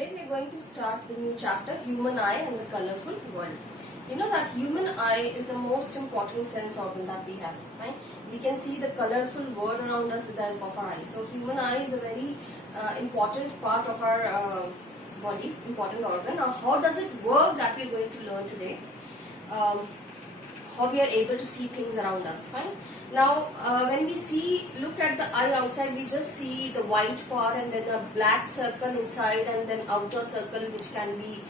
Today we are going to start the new chapter, Human Eye and the Colorful World. You know that human eye is the most important sense organ that we have, right? We can see the colorful world around us with the help of our eyes. So human eye is a very important part of our body, important organ. Now how does it work, that we are going to learn today. How we are able to see things around us, fine. Now when we look at the eye outside, we just see the white part and then a black circle inside and then outer circle which can be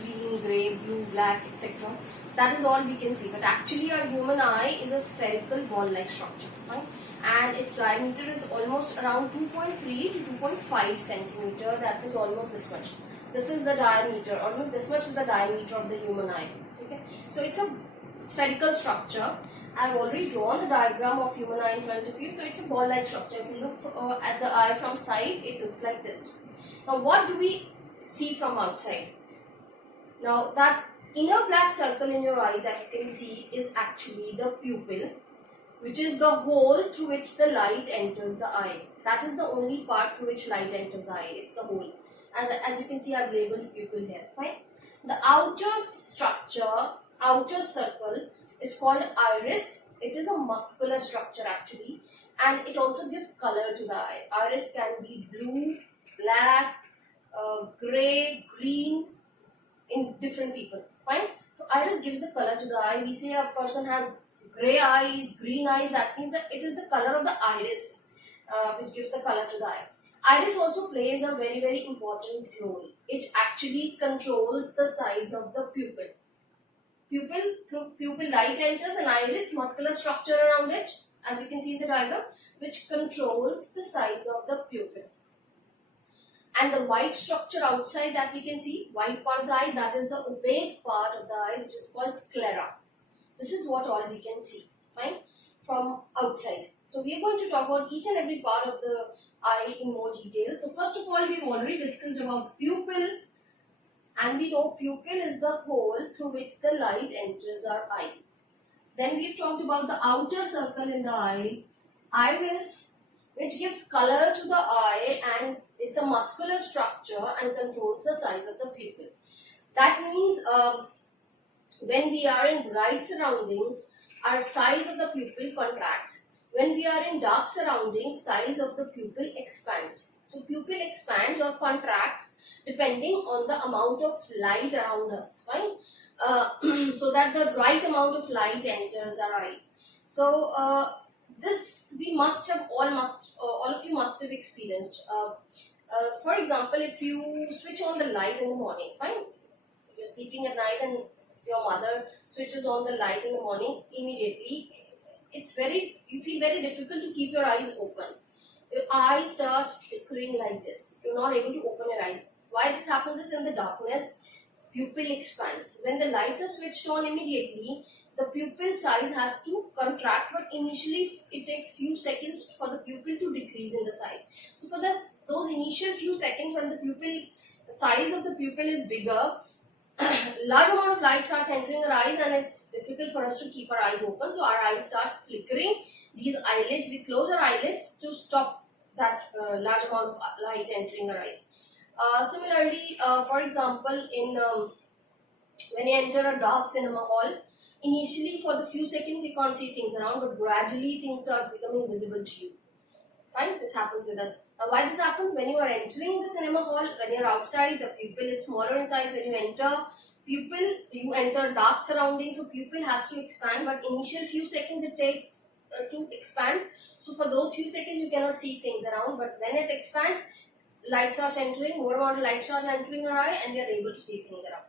green, grey, blue, black, etc. That is all we can see, but actually our human eye is a spherical ball-like structure, right? And its diameter is almost around 2.3 to 2.5 centimeter. That is almost this much. This is the diameter, almost this much is the diameter of the human eye. Okay, so it's a spherical structure. I've already drawn the diagram of human eye in front of you. So it's a ball-like structure. If you look at the eye from side, it looks like this. Now what do we see from outside? Now that inner black circle in your eye that you can see is actually the pupil, which is the hole through which the light enters the eye. That is the only part through which light enters the eye. It's the hole. As you can see, I've labeled pupil here. Fine. The outer structure, outer circle, is called iris. It is a muscular structure actually, and it also gives color to the eye. Iris can be blue, black, grey, green in different people. Fine. So iris gives the color to the eye. We say a person has grey eyes, green eyes. That means that it is the color of the iris which gives the color to the eye. Iris also plays a very, very important role. It actually controls the size of the pupil. Through pupil light enters an iris, muscular structure around it, as you can see in the diagram, which controls the size of the pupil. And the white structure outside that we can see, white part of the eye, that is the opaque part of the eye, which is called sclera. This is what all we can see, fine, from outside. So we are going to talk about each and every part of the eye in more detail. So first of all, we've already discussed about pupil, and we know pupil is the hole through which the light enters our eye. Then we've talked about the outer circle in the eye, iris, which gives color to the eye, and it's a muscular structure and controls the size of the pupil. That means when we are in bright surroundings, our size of the pupil contracts. When we are in dark surroundings, size of the pupil expands. So pupil expands or contracts depending on the amount of light around us, right? So that the right amount of light enters our eye. So this we must have all of you must have experienced. For example, if you switch on the light in the morning, fine, you're sleeping at night and your mother switches on the light in the morning, immediately you feel very difficult to keep your eyes open. Your eye starts flickering like this. You're not able to open your eyes. Why this happens is, in the darkness, pupil expands. When the lights are switched on immediately, the pupil size has to contract, but initially it takes few seconds for the pupil to decrease in the size. So for those initial few seconds when the size of the pupil is bigger, large amount of light starts entering our eyes and it's difficult for us to keep our eyes open. So our eyes start flickering. These eyelids, we close our eyelids to stop that large amount of light entering our eyes. Similarly, for example, when you enter a dark cinema hall, initially for the few seconds you can't see things around, but gradually things start becoming visible to you. Fine, this happens with us. Why this happens? When you are entering the cinema hall, when you are outside, the pupil is smaller in size. When you enter dark surroundings, so pupil has to expand, but initial few seconds it takes to expand. So for those few seconds you cannot see things around, but when it expands, light starts entering, more amount of light starts entering our eye, and we are able to see things around.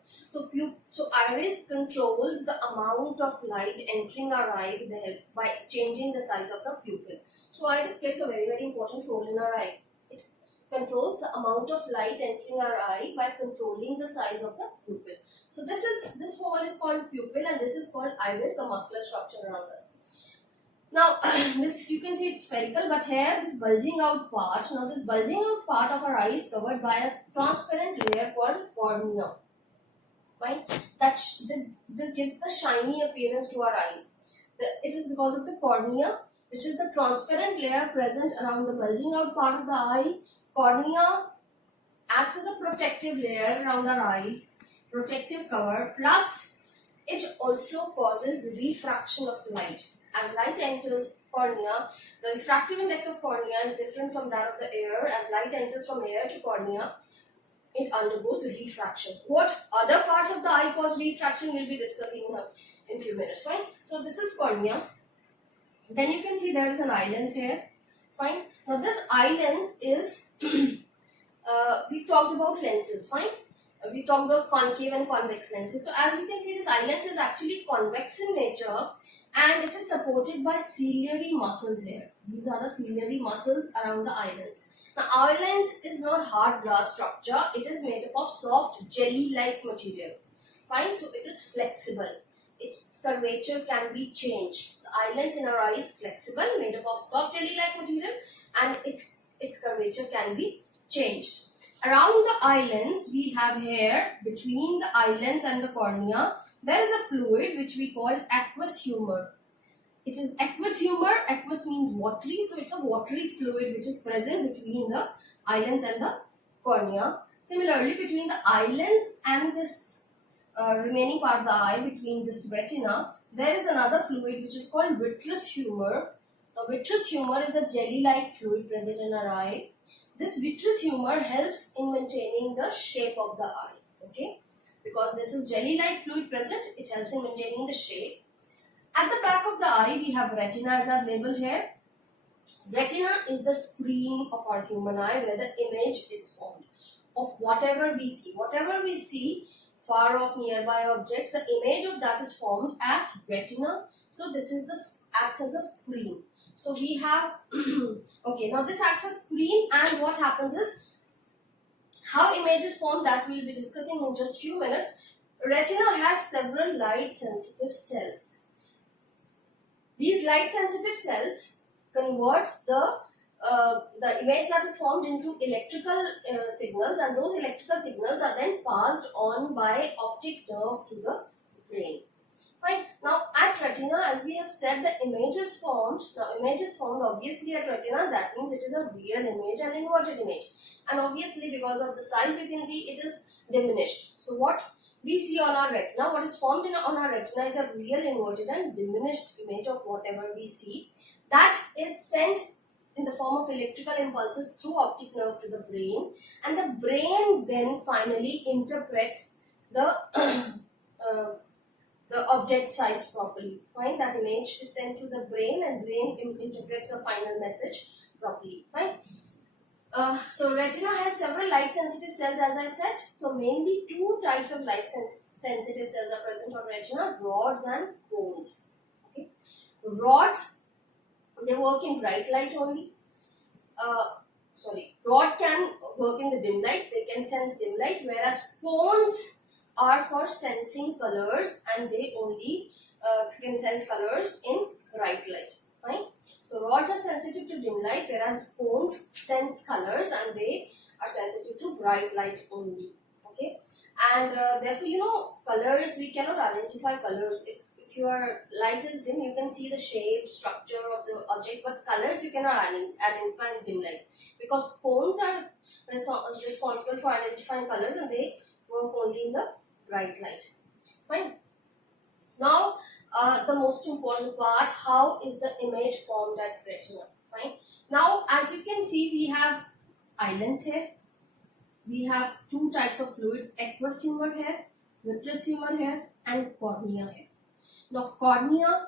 So iris controls the amount of light entering our eye by changing the size of the pupil. So iris plays a very, very important role in our eye. It controls the amount of light entering our eye by controlling the size of the pupil. So this hole is called pupil, and this is called iris, the muscular structure around us. Now this, you can see it's spherical, but here this bulging out part. Now this bulging out part of our eye is covered by a transparent layer called cornea. Right? This gives the shiny appearance to our eyes. It is because of the cornea, which is the transparent layer present around the bulging out part of the eye. Cornea acts as a protective layer around our eye, protective cover, plus it also causes refraction of light. As light enters cornea, the refractive index of cornea is different from that of the ear. As light enters from ear to cornea, it undergoes refraction. What other parts of the eye cause refraction we'll be discussing in few minutes, right? So this is cornea. Then you can see there is an eye lens here. Fine. Now this eye lens is, we've talked about lenses, fine. We talked about concave and convex lenses. So as you can see, this eye lens is actually convex in nature and it is supported by ciliary muscles here. These are the ciliary muscles around the eye lens. Now eye lens is not hard glass structure. It is made up of soft jelly-like material. Fine. So it is flexible. Its curvature can be changed. The eye lens in our eye is flexible, made up of soft jelly-like material, and its curvature can be changed. Around the eye lens, we have here, between the eye lens and the cornea, there is a fluid which we call aqueous humor. It is aqueous humor. Aqueous means watery, so it's a watery fluid which is present between the eye lens and the cornea. Similarly, between the eye lens and this remaining part of the eye, between this retina, there is another fluid which is called vitreous humor. Now, vitreous humor is a jelly-like fluid present in our eye. This vitreous humor helps in maintaining the shape of the eye. Okay, because this is jelly-like fluid present, it helps in maintaining the shape. At the back of the eye, we have retina as I've labeled here. Retina is the screen of our human eye where the image is formed of whatever we see. Whatever we see, far off nearby objects, the image of that is formed at retina. So this is acts as a screen. So we have okay, now this acts as screen, and what happens is how image is formed, that we will be discussing in just few minutes. Retina has several light sensitive cells. These light sensitive cells convert the image that is formed into electrical signals, and those electrical signals are then passed on by optic nerve to the brain. Fine. Now at retina, as we have said, the image is formed. Now image is formed obviously at retina. That means it is a real image and inverted image. And obviously because of the size, you can see it is diminished. So what we see on our retina, what is formed on our retina is a real inverted and diminished image of whatever we see. That is sent in the form of electrical impulses through optic nerve to the brain, and the brain then finally interprets the object size properly. Fine, that image is sent to the brain and brain interprets the final message properly. Fine. So retina has several light sensitive cells, as I said. So mainly two types of light sensitive cells are present on retina: rods and cones. Okay. Rods, they work in bright light only. Rod can work in the dim light. They can sense dim light, whereas cones are for sensing colors, and they only can sense colors in bright light. Fine. So rods are sensitive to dim light, whereas cones sense colors and they are sensitive to bright light only. Okay. And therefore, colors, we cannot identify colors. If your light is dim, you can see the shape, structure of the object, but colors you cannot identify in dim light, because cones are responsible for identifying colors and they work only in the bright light. Fine. Now, the most important part, how is the image formed at retina? Fine. Now, as you can see, we have eye lens here. We have two types of fluids: aqueous humor here, vitreous humor here, and cornea here. Now, cornea,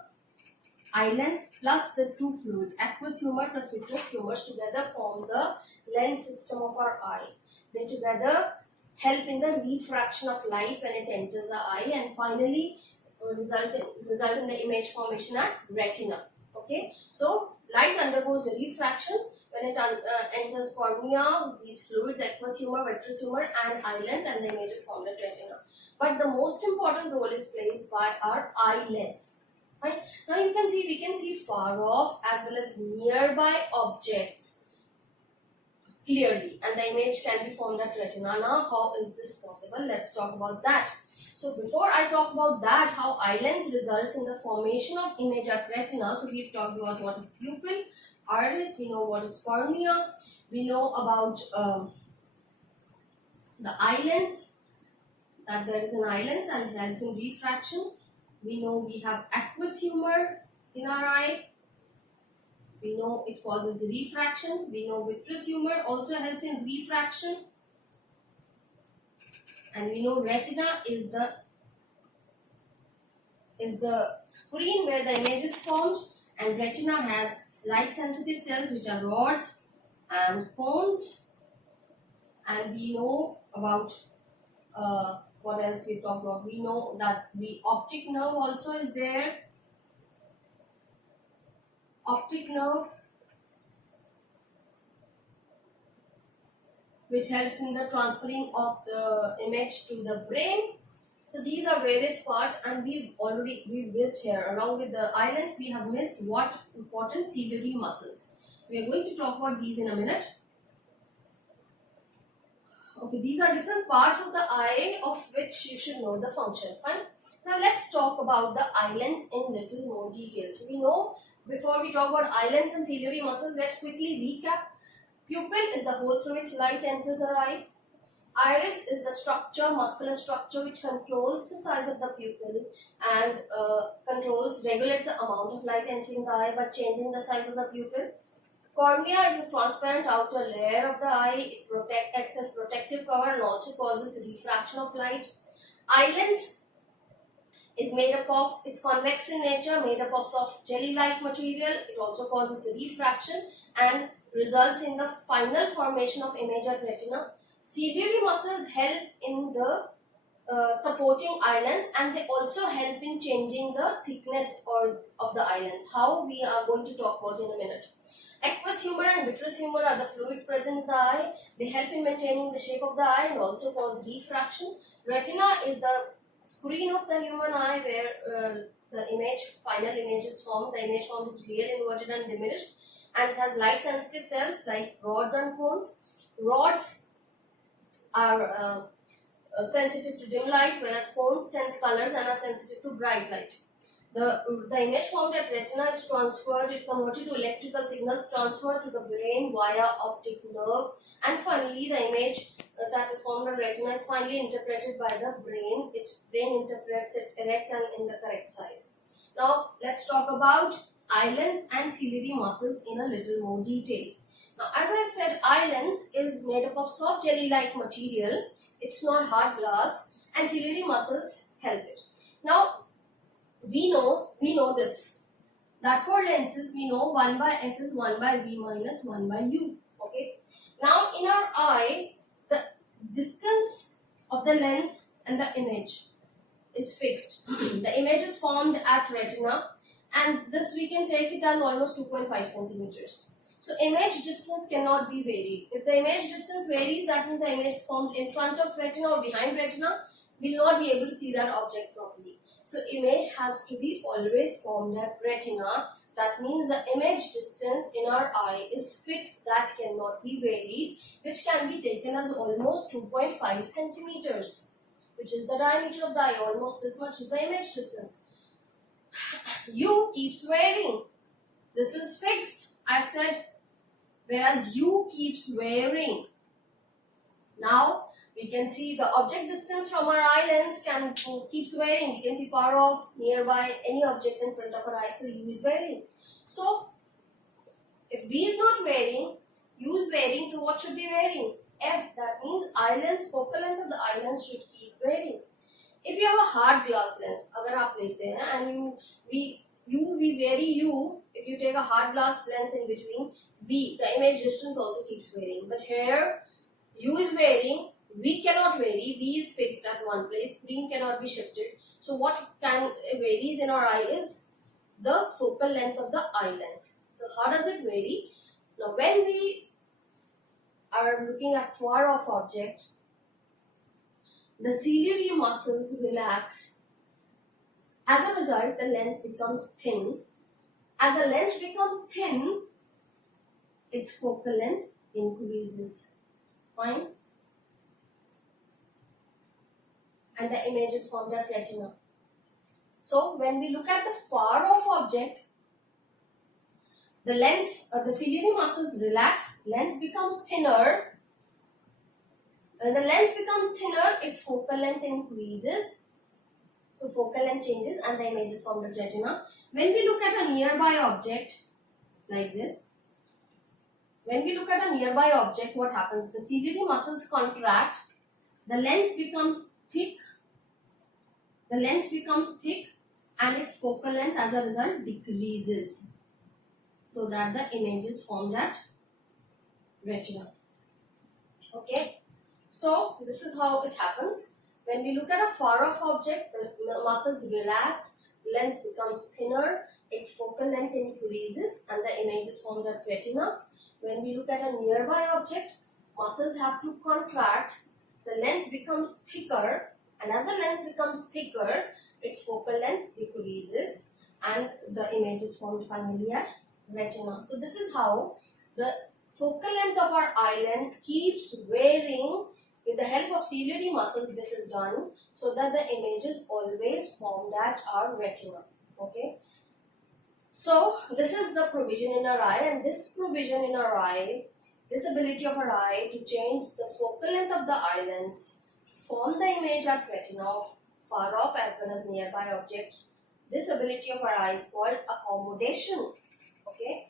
eye lens plus the two fluids, aqueous humor plus vitreous humor, together form the lens system of our eye. They together help in the refraction of light when it enters the eye, and finally result in the image formation at retina. Okay, so light undergoes refraction when it enters cornea, these fluids, aqueous humor, vitreous humor, and eye lens, and the image is formed at retina. But the most important role is played by our eye lens. Right? Now you can see, we can see far off as well as nearby objects clearly, and the image can be formed at retina. Now, how is this possible? Let's talk about that. So before I talk about that, how eye lens results in the formation of image at retina, so we've talked about what is pupil, iris, we know what is cornea, we know about The eye lens, that there is an eye lens and it helps in refraction. We know we have aqueous humor in our eye. We know it causes refraction. We know vitreous humor also helps in refraction. And we know retina is the screen where the image is formed, and retina has light sensitive cells which are rods and cones. And we know about what else we talk about. We know that the optic nerve also is there. Optic nerve, which helps in the transferring of the image to the brain. So these are various parts, and we missed here, along with the eye lens, we have missed what important ciliary muscles. We are going to talk about these in a minute. Okay, these are different parts of the eye of which you should know the function. Fine. Now let's talk about the eye lens in little more detail. So we know, before we talk about eye lens and ciliary muscles, let's quickly recap. Pupil is the hole through which light enters our eye. Iris is the structure, muscular structure, which controls the size of the pupil and regulates the amount of light entering the eye by changing the size of the pupil. Cornea is a transparent outer layer of the eye. It acts as protective cover and also causes refraction of light. Eye lens is made up of, it's convex in nature, made up of soft jelly-like material. It also causes refraction and results in the final formation of image at retina. Ciliary muscles help in the supporting eye lens, and they also help in changing the thickness of the eye lens. How, we are going to talk about in a minute. Aqueous humor and vitreous humor are the fluids present in the eye. They help in maintaining the shape of the eye and also cause refraction. Retina is the screen of the human eye where the final image is formed. The image formed is real, inverted and diminished, and it has light sensitive cells like rods and cones. Rods are sensitive to dim light, whereas cones sense colors and are sensitive to bright light. The image formed at retina is converted to electrical signals transferred to the brain via optic nerve, and finally the image that is formed at retina is finally interpreted by the brain. Brain interprets it, erects and in the correct size. Now let's talk about eye lens and ciliary muscles in a little more detail. Now, as I said, eye lens is made up of soft jelly-like material. It's not hard glass, and ciliary muscles help it. Now, we know this, that for lenses, we know 1 by f is 1 by v minus 1 by u. Okay. Now, in our eye, the distance of the lens and the image is fixed. The image is formed at retina, and this we can take it as almost 2.5 centimeters. So image distance cannot be varied. If the image distance varies, that means the image formed in front of retina or behind retina, we will not be able to see that object properly. So image has to be always formed at retina. That means the image distance in our eye is fixed, that cannot be varied, which can be taken as almost 2.5 centimeters, which is the diameter of the eye. Almost this much is the image distance. U keeps varying. This is fixed, I've said, whereas U keeps varying. Now, we can see the object distance from our eye lens keeps varying. We can see far off, nearby, any object in front of our eye, so U is varying. So, if V is not varying, U is varying, so what should be varying? F, that means eye lens, focal length of the eye lens should keep varying. If you have a hard glass lens, अगर आप लेते हैं and we vary U, if you take a hard glass lens in between, V, the image distance also keeps varying. But here, U is varying, V cannot vary, V is fixed at one place, green cannot be shifted. So what varies in our eye is the focal length of the eye lens. So how does it vary? Now when we are looking at far off objects, the ciliary muscles relax. As a result, the lens becomes thin. As the lens becomes thin, its focal length increases. Fine. And the image is formed at retina. So when we look at the far off object, the lens, the ciliary muscles relax, lens becomes thinner, When the lens becomes thinner, its focal length increases. So focal length changes and the image is formed at retina. When we look at a nearby object like this, when we look at a nearby object, what happens? The ciliary muscles contract, the lens becomes thick, and its focal length as a result decreases, so that the image is formed at retina. Okay, so this is how it happens. When we look at a far off object, the muscles relax, lens becomes thinner, its focal length increases and the image is formed at retina. When we look at a nearby object, muscles have to contract, the lens becomes thicker, and as the lens becomes thicker, its focal length decreases and the image is formed finally at retina. So this is how the focal length of our eye lens keeps varying. With the help of ciliary muscles, this is done so that the image is always formed at our retina. Okay. So this is the provision in our eye, and this provision in our eye, this ability of our eye to change the focal length of the eye lens to form the image at retina of far off as well as nearby objects. This ability of our eye is called accommodation. Okay.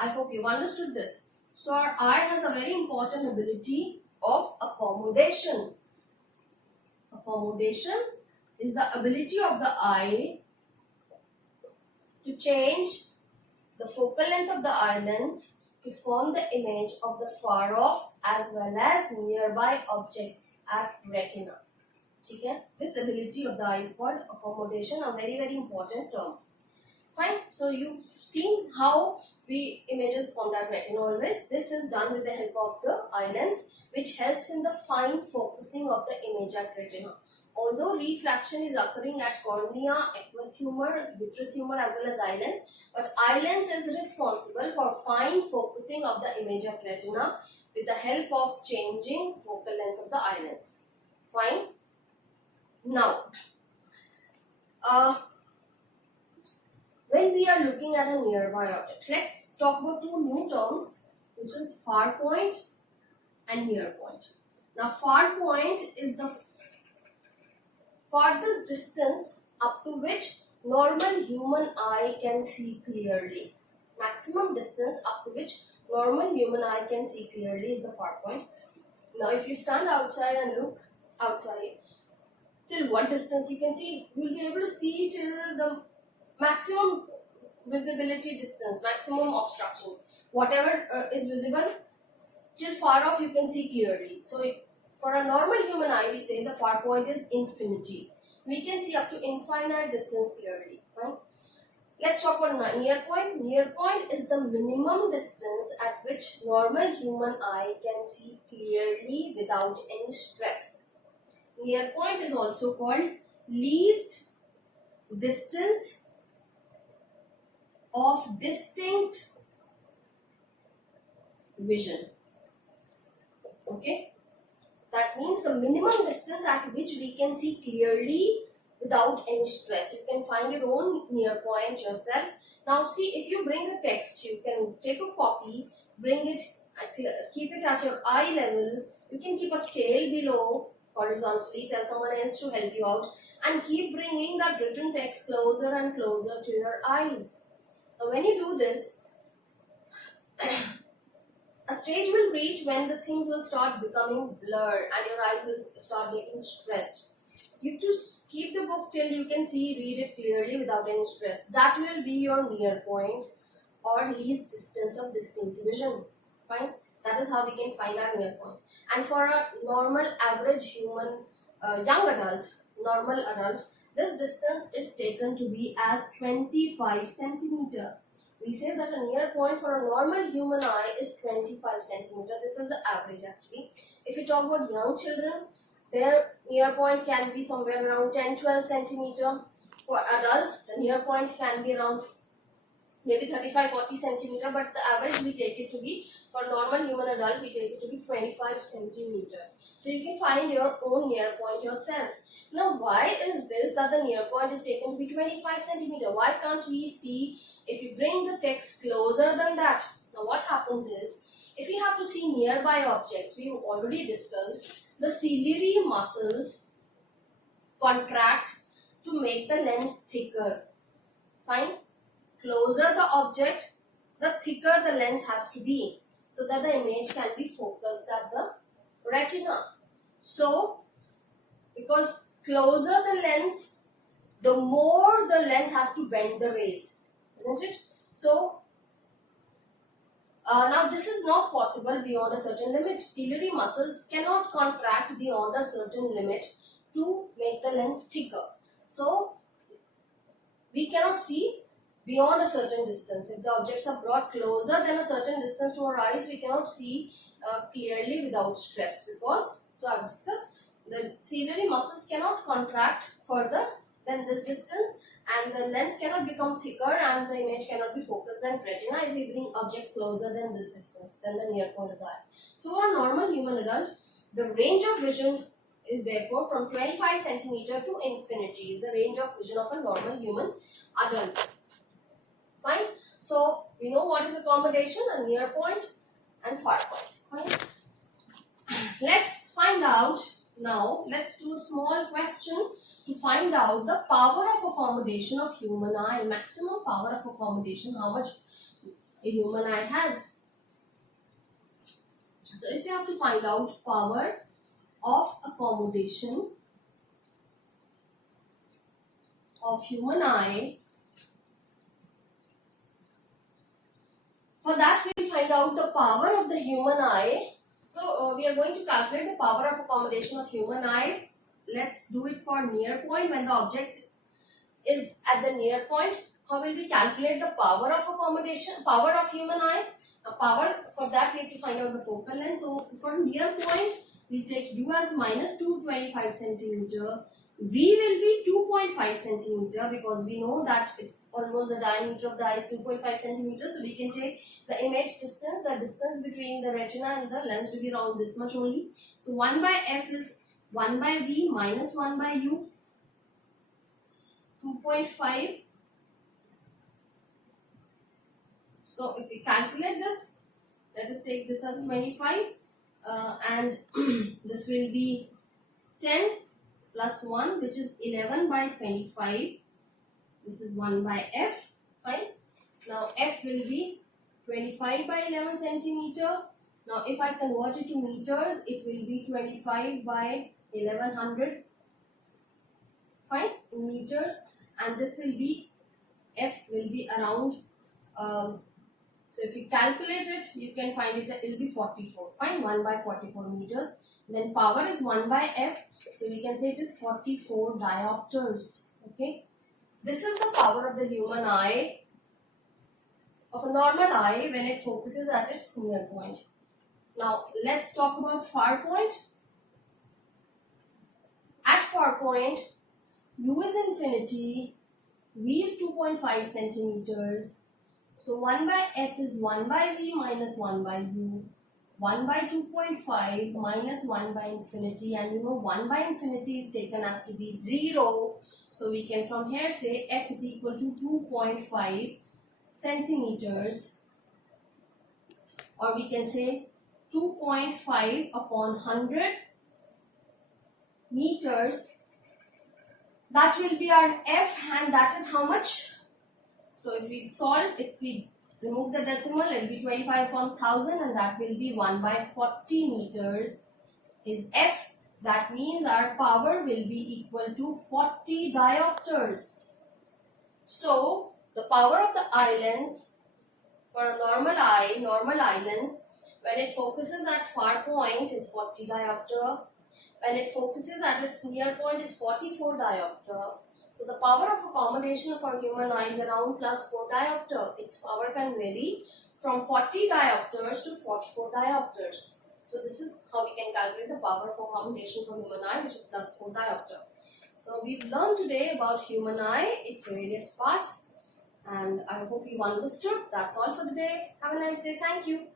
I hope you've understood this. So our eye has a very important ability of accommodation. Accommodation is the ability of the eye to change the focal length of the eye lens to form the image of the far off as well as nearby objects at retina. Okay? This ability of the eye is called accommodation, a very important term. Fine. So you've seen how images formed at retina always. This is done with the help of the eye lens, which helps in the fine focusing of the image at retina. Although refraction is occurring at cornea, aqueous humor, vitreous humor as well as eye lens, but eye lens is responsible for fine focusing of the image at retina with the help of changing focal length of the eye lens. Fine. Now, when we are looking at a nearby object, let's talk about two new terms, which is far point and near point. Now, far point is the farthest distance up to which normal human eye can see clearly. Maximum distance up to which normal human eye can see clearly is the far point. Now, if you stand outside and look outside, till what distance you can see, you'll be able to see till the maximum visibility distance, maximum obstruction. Whatever is visible, till far off you can see clearly. So for a normal human eye, we say the far point is infinity. We can see up to infinite distance clearly. Right? Let's talk about near point. Near point is the minimum distance at which normal human eye can see clearly without any stress. Near point is also called least distance of distinct vision. Okay, that means the minimum distance at which we can see clearly without any stress. You can find your own near point yourself. Now see, if you bring a text, you can take a copy, bring it, keep it at your eye level. You can keep a scale below horizontally, tell someone else to help you out, and keep bringing that written text closer and closer to your eyes. Now when you do this, a stage will reach when the things will start becoming blurred and your eyes will start getting stressed. You have to keep the book till you can read it clearly without any stress. That will be your near point or least distance of distinct vision. Fine. That is how we can find our near point. And for a normal average human, young adult, normal adult, this distance is taken to be as 25 centimeter. We say that a near point for a normal human eye is 25 centimeter. This is the average actually. If you talk about young children, their near point can be somewhere around 10-12 centimeter. For adults, the near point can be around maybe 35-40 centimeter, but the average we take it to be, for normal human adult, we take it to be 25 centimeter. So you can find your own near point yourself. Now why is this that the near point is taken to be 25 centimeter? Why can't we see if you bring the text closer than that? Now what happens is, If we have to see nearby objects, we've already discussed the ciliary muscles contract to make the lens thicker. Fine. Closer the object, the thicker the lens has to be so that the image can be focused at the retina. So, because closer the lens, the more the lens has to bend the rays, isn't it? So, now this is not possible beyond a certain limit. Ciliary muscles cannot contract beyond a certain limit to make the lens thicker. So, we cannot see beyond a certain distance. If the objects are brought closer than a certain distance to our eyes, we cannot see clearly without stress, because, so I have discussed, the ciliary muscles cannot contract further than this distance, and the lens cannot become thicker and the image cannot be focused at retina if we bring objects closer than this distance, than the near point of the eye. So for a normal human adult, the range of vision is therefore from 25 centimeter to infinity is the range of vision of a normal human adult. Fine. So we know what is accommodation, a near point and far point. Fine. Let's find out now. Let's do a small question to find out the power of accommodation of human eye, maximum power of accommodation, how much a human eye has. So if you have to find out power of accommodation of human eye, for that we'll find out the power of the human eye. So we are going to calculate the power of accommodation of human eye. Let's do it for near point. When the object is at the near point, how will we calculate the power of accommodation, power of human eye? Power, for that we have to find out the focal length. So for near point, we take u as minus 225 centimeter. V will be 2.5 centimeter, because we know that it's almost the diameter of the eye is 2.5 centimeters. So we can take the image distance, the distance between the retina and the lens to be around this much only. So 1 by f is 1 by v minus 1 by u, 2.5. So if we calculate this, let us take this as 25 and this will be 10 plus 1, which is 11 by 25. This is 1 by f. Fine. Now f will be 25 by 11 centimeter. Now if I convert it to meters, it will be 25 by 1100. Fine, in meters, and this will be, f will be around, so if you calculate it, you can find it that it will be 44. Fine, 1 by 44 meters. Then power is 1 by f, so we can say it is 44 diopters. Okay, this is the power of the human eye, of a normal eye, when it focuses at its near point. Now let's talk about far point. At far point, u is infinity, v is 2.5 centimeters. So 1 by f is 1 by v minus 1 by u. 1 by 2.5 minus 1 by infinity, and you know 1 by infinity is taken as to be 0. So we can from here say f is equal to 2.5 centimeters, or we can say 2.5 upon 100 meters. That will be our f, and that is how much? So if we solve, if we remove the decimal, it will be 25 upon 1000, and that will be 1 by 40 meters is f. That means our power will be equal to 40 diopters. So the power of the eye lens for a normal eye lens, when it focuses at far point is 40 diopter. When it focuses at its near point is 44 diopter. So the power of accommodation of our human eye is around plus 4 diopter. Its power can vary from 40 diopters to 44 diopters. So this is how we can calculate the power of accommodation for human eye, which is plus 4 diopter. So we've learned today about human eye, its various parts, and I hope you understood. That's all for the day. Have a nice day. Thank you.